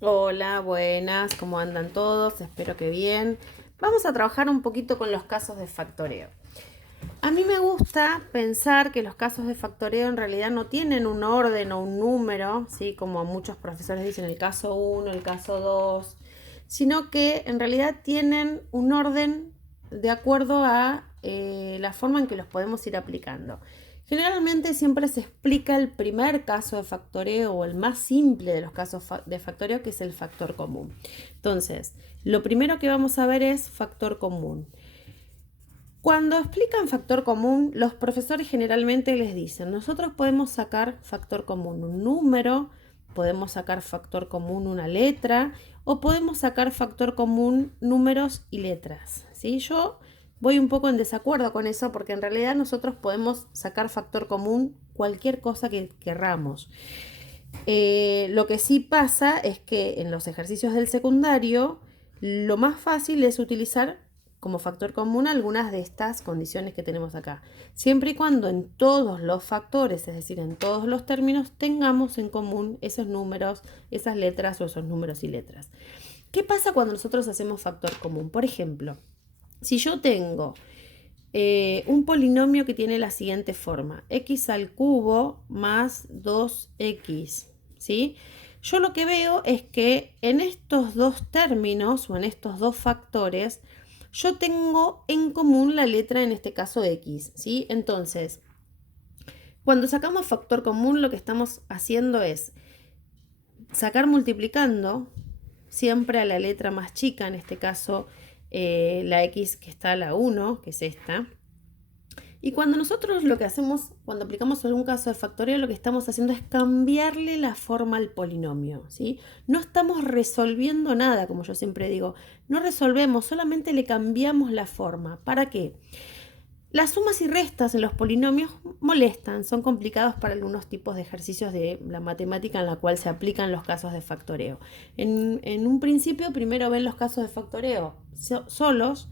Hola, buenas, ¿cómo andan todos? Espero que bien. Vamos a trabajar un poquito con los casos de factoreo. A mí me gusta pensar que los casos de factoreo en realidad no tienen un orden o un número, ¿sí? Como muchos profesores dicen, el caso uno, el caso 2, sino que en realidad tienen un orden de acuerdo a la forma en que los podemos ir aplicando. Generalmente siempre se explica el primer caso de factoreo o el más simple de los casos de factoreo, que es el factor común. Entonces, lo primero que vamos a ver es factor común. Cuando explican factor común, los profesores generalmente les dicen, nosotros podemos sacar factor común un número, podemos sacar factor común una letra o podemos sacar factor común números y letras. ¿Sí? Yo voy un poco en desacuerdo con eso porque en realidad nosotros podemos sacar factor común cualquier cosa que querramos. Lo que sí pasa es que en los ejercicios del secundario lo más fácil es utilizar como factor común algunas de estas condiciones que tenemos acá, siempre y cuando en todos los factores, es decir, en todos los términos, tengamos en común esos números, esas letras o esos números y letras. ¿Qué pasa cuando nosotros hacemos factor común? Por ejemplo, si yo tengo un polinomio que tiene la siguiente forma, x al cubo más 2x, ¿sí? Yo lo que veo es que en estos dos términos o en estos dos factores, yo tengo en común la letra, en este caso x, ¿sí? Entonces, cuando sacamos factor común, lo que estamos haciendo es sacar multiplicando siempre a la letra más chica, en este caso la x que está a la 1, que es esta. Y cuando nosotros lo que hacemos, cuando aplicamos algún caso de factoreo, lo que estamos haciendo es cambiarle la forma al polinomio, ¿sí? No estamos resolviendo nada, como yo siempre digo. No resolvemos, solamente le cambiamos la forma. ¿Para qué? Las sumas y restas en los polinomios molestan, son complicados para algunos tipos de ejercicios de la matemática en la cual se aplican los casos de factoreo. En un principio, primero ven los casos de factoreo solos.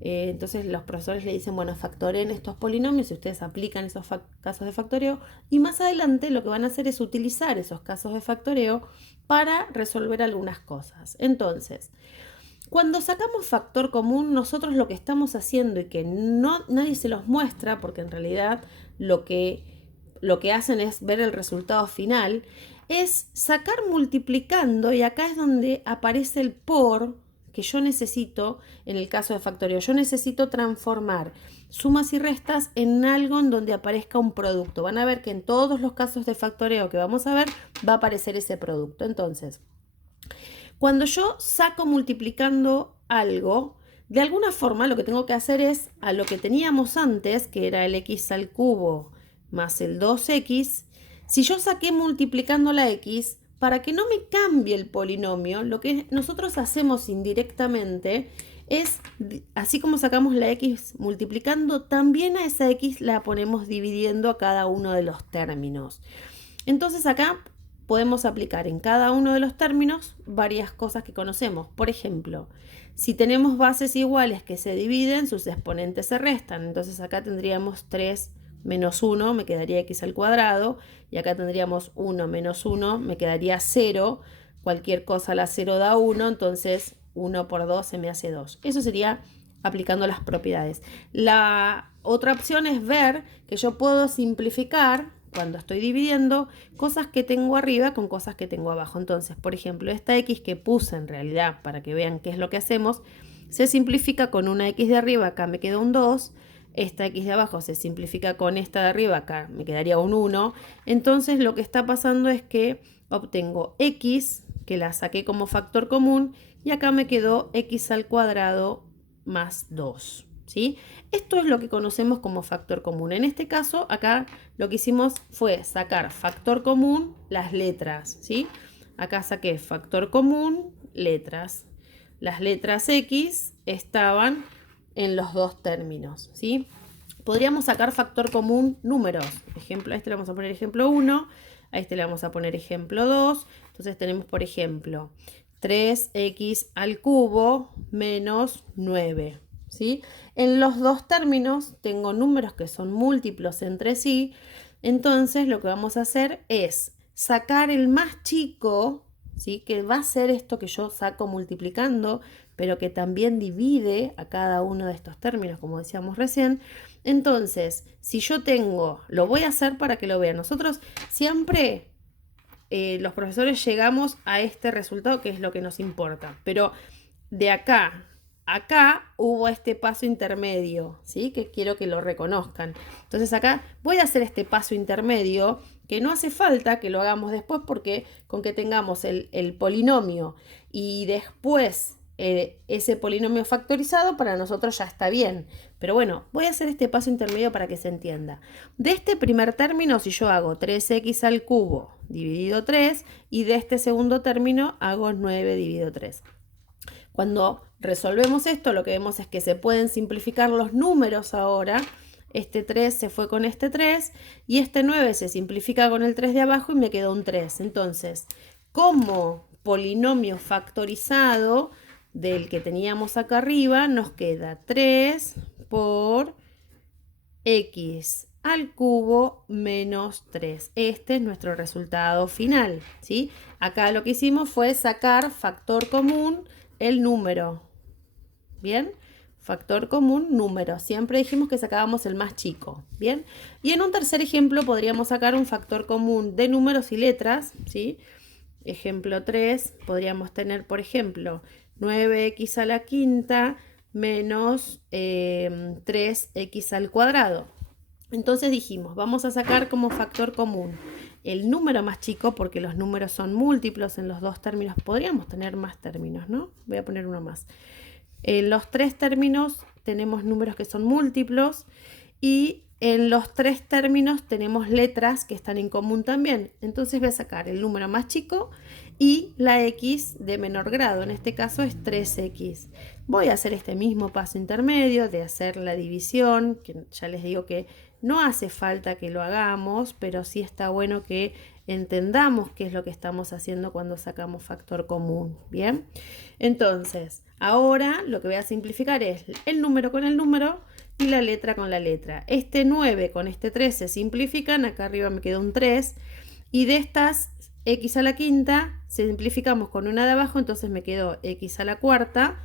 Entonces los profesores le dicen, bueno, factoreen estos polinomios y ustedes aplican esos casos de factoreo. Y más adelante lo que van a hacer es utilizar esos casos de factoreo para resolver algunas cosas. Entonces, cuando sacamos factor común, nosotros lo que estamos haciendo y que nadie se los muestra, porque en realidad lo que hacen es ver el resultado final, es sacar multiplicando, y acá es donde aparece el por que yo necesito en el caso de factoreo. Yo necesito transformar sumas y restas en algo en donde aparezca un producto. Van a ver que en todos los casos de factoreo que vamos a ver va a aparecer ese producto. Entonces, cuando yo saco multiplicando algo, de alguna forma lo que tengo que hacer es a lo que teníamos antes, que era el x al cubo más el 2x, si yo saqué multiplicando la x, para que no me cambie el polinomio, lo que nosotros hacemos indirectamente es, así como sacamos la x multiplicando, también a esa x la ponemos dividiendo a cada uno de los términos. Entonces acá podemos aplicar en cada uno de los términos varias cosas que conocemos. Por ejemplo, si tenemos bases iguales que se dividen, sus exponentes se restan. Entonces acá tendríamos 3 menos 1, me quedaría x al cuadrado. Y acá tendríamos 1 menos 1, me quedaría 0. Cualquier cosa a la 0 da 1, entonces 1 por 2 se me hace 2. Eso sería aplicando las propiedades. La otra opción es ver que yo puedo simplificar cuando estoy dividiendo cosas que tengo arriba con cosas que tengo abajo. Entonces, por ejemplo, esta x que puse en realidad para que vean qué es lo que hacemos, se simplifica con una x de arriba, acá me queda un 2. Esta x de abajo se simplifica con esta de arriba, acá me quedaría un 1. Entonces lo que está pasando es que obtengo x, que la saqué como factor común, y acá me quedó x al cuadrado más 2. ¿Sí? Esto es lo que conocemos como factor común. En este caso, acá lo que hicimos fue sacar factor común, las letras, ¿sí? Acá saqué factor común, letras. Las letras X estaban en los dos términos, ¿sí? Podríamos sacar factor común números. Ejemplo, a este le vamos a poner ejemplo 1, a este le vamos a poner ejemplo 2. Entonces tenemos, por ejemplo, 3x al cubo menos 9. ¿Sí? En los dos términos tengo números que son múltiplos entre sí, entonces lo que vamos a hacer es sacar el más chico, ¿sí? Que va a ser esto que yo saco multiplicando, pero que también divide a cada uno de estos términos, como decíamos recién. Entonces, si yo tengo, lo voy a hacer para que lo vean. Nosotros siempre, los profesores, llegamos a este resultado, que es lo que nos importa. Pero de acá hubo este paso intermedio, ¿sí? Que quiero que lo reconozcan. Entonces acá voy a hacer este paso intermedio, que no hace falta que lo hagamos después, porque con que tengamos el polinomio y después ese polinomio factorizado, para nosotros ya está bien. Pero bueno, voy a hacer este paso intermedio para que se entienda. De este primer término, si yo hago 3x al cubo dividido 3, y de este segundo término hago 9 dividido 3. Cuando resolvemos esto, lo que vemos es que se pueden simplificar los números ahora. Este 3 se fue con este 3 y este 9 se simplifica con el 3 de abajo y me quedó un 3. Entonces, como polinomio factorizado del que teníamos acá arriba, nos queda 3 por x al cubo menos 3. Este es nuestro resultado final, ¿sí? Acá lo que hicimos fue sacar factor común el número. ¿Bien? Factor común, número. Siempre dijimos que sacábamos el más chico. ¿Bien? Y en un tercer ejemplo podríamos sacar un factor común de números y letras, ¿sí? Ejemplo 3, podríamos tener, por ejemplo, 9x a la quinta menos 3x al cuadrado. Entonces dijimos, vamos a sacar como factor común el número más chico, porque los números son múltiplos en los dos términos. Podríamos tener más términos, ¿no? Voy a poner uno más. En los tres términos tenemos números que son múltiplos, y en los tres términos tenemos letras que están en común también. Entonces voy a sacar el número más chico y la x de menor grado. En este caso es 3x. Voy a hacer este mismo paso intermedio de hacer la división, que ya les digo que no hace falta que lo hagamos, pero sí está bueno que entendamos qué es lo que estamos haciendo cuando sacamos factor común. Bien, entonces ahora lo que voy a simplificar es el número con el número y la letra con la letra. Este 9 con este 3 se simplifican, acá arriba me queda un 3, y de estas x a la quinta simplificamos con una de abajo, entonces me quedó x a la cuarta.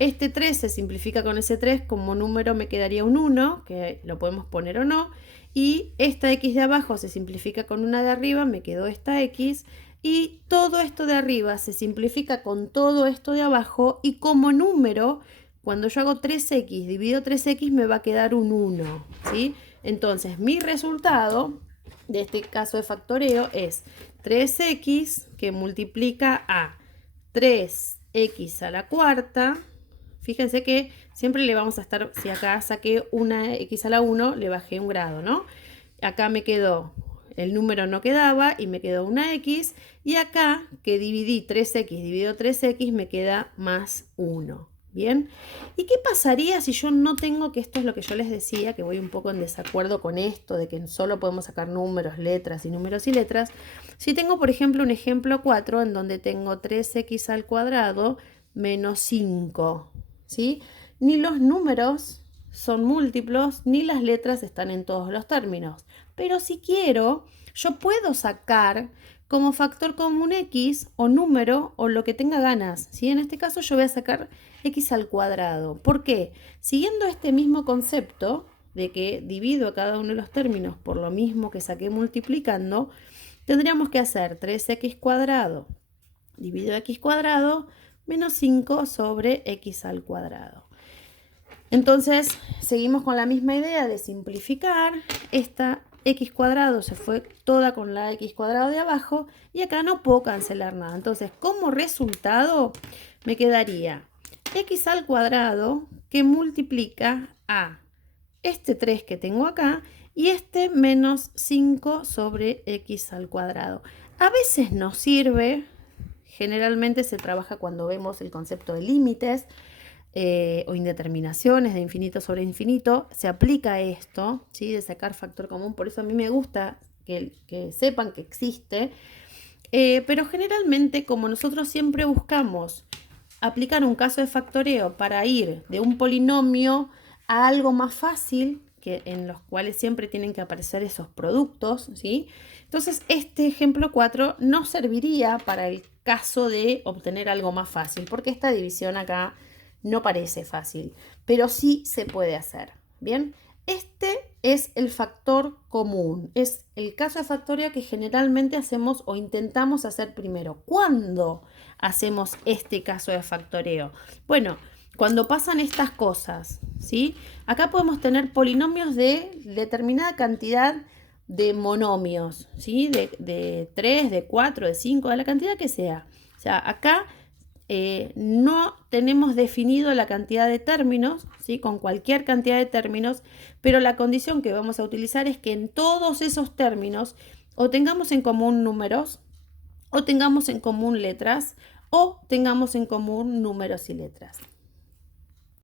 Este 3 se simplifica con ese 3, como número me quedaría un 1, que lo podemos poner o no, y esta x de abajo se simplifica con una de arriba, me quedó esta x, y todo esto de arriba se simplifica con todo esto de abajo, y como número, cuando yo hago 3x dividido 3x, me va a quedar un 1, ¿sí? Entonces mi resultado de este caso de factoreo es 3x que multiplica a 3x a la cuarta. Fíjense que siempre le vamos a estar, si acá saqué una x a la 1, le bajé un grado, ¿no? Acá me quedó, el número no quedaba y me quedó una x, y acá que dividí 3x dividido 3x me queda más 1. ¿Bien? ¿Y qué pasaría si yo no tengo, que esto es lo que yo les decía, que voy un poco en desacuerdo con esto, de que solo podemos sacar números, letras y números y letras? Si tengo, por ejemplo, un ejemplo 4 en donde tengo 3x al cuadrado menos 5, ¿sí? Ni los números son múltiplos, ni las letras están en todos los términos. Pero si quiero, yo puedo sacar como factor común x o número o lo que tenga ganas, ¿sí? En este caso yo voy a sacar x al cuadrado. ¿Por qué? Siguiendo este mismo concepto de que divido a cada uno de los términos por lo mismo que saqué multiplicando, tendríamos que hacer 3x cuadrado dividido x cuadrado menos 5 sobre x al cuadrado. Entonces seguimos con la misma idea de simplificar. Esta x cuadrado se fue toda con la x cuadrado de abajo, y acá no puedo cancelar nada. Entonces, como resultado me quedaría x al cuadrado que multiplica a este 3 que tengo acá y este menos 5 sobre x al cuadrado. A veces nos sirve, generalmente se trabaja cuando vemos el concepto de límites o indeterminaciones de infinito sobre infinito, se aplica esto, ¿sí? De sacar factor común. Por eso a mí me gusta que sepan que existe, pero generalmente, como nosotros siempre buscamos aplicar un caso de factoreo para ir de un polinomio a algo más fácil, que en los cuales siempre tienen que aparecer esos productos, ¿sí? Entonces este ejemplo 4 no serviría para el caso de obtener algo más fácil, porque esta división acá no parece fácil, pero sí se puede hacer. Bien, este es el factor común, es el caso de factorio que generalmente hacemos o intentamos hacer primero. ¿Cuándo hacemos este caso de factoreo? Bueno, cuando pasan estas cosas, ¿sí? Acá podemos tener polinomios de determinada cantidad de monomios, ¿sí? De 3, de 4, de 5, de la cantidad que sea. O sea, acá no tenemos definido la cantidad de términos, ¿sí? Con cualquier cantidad de términos, pero la condición que vamos a utilizar es que en todos esos términos o tengamos en común números, o tengamos en común letras, o tengamos en común números y letras.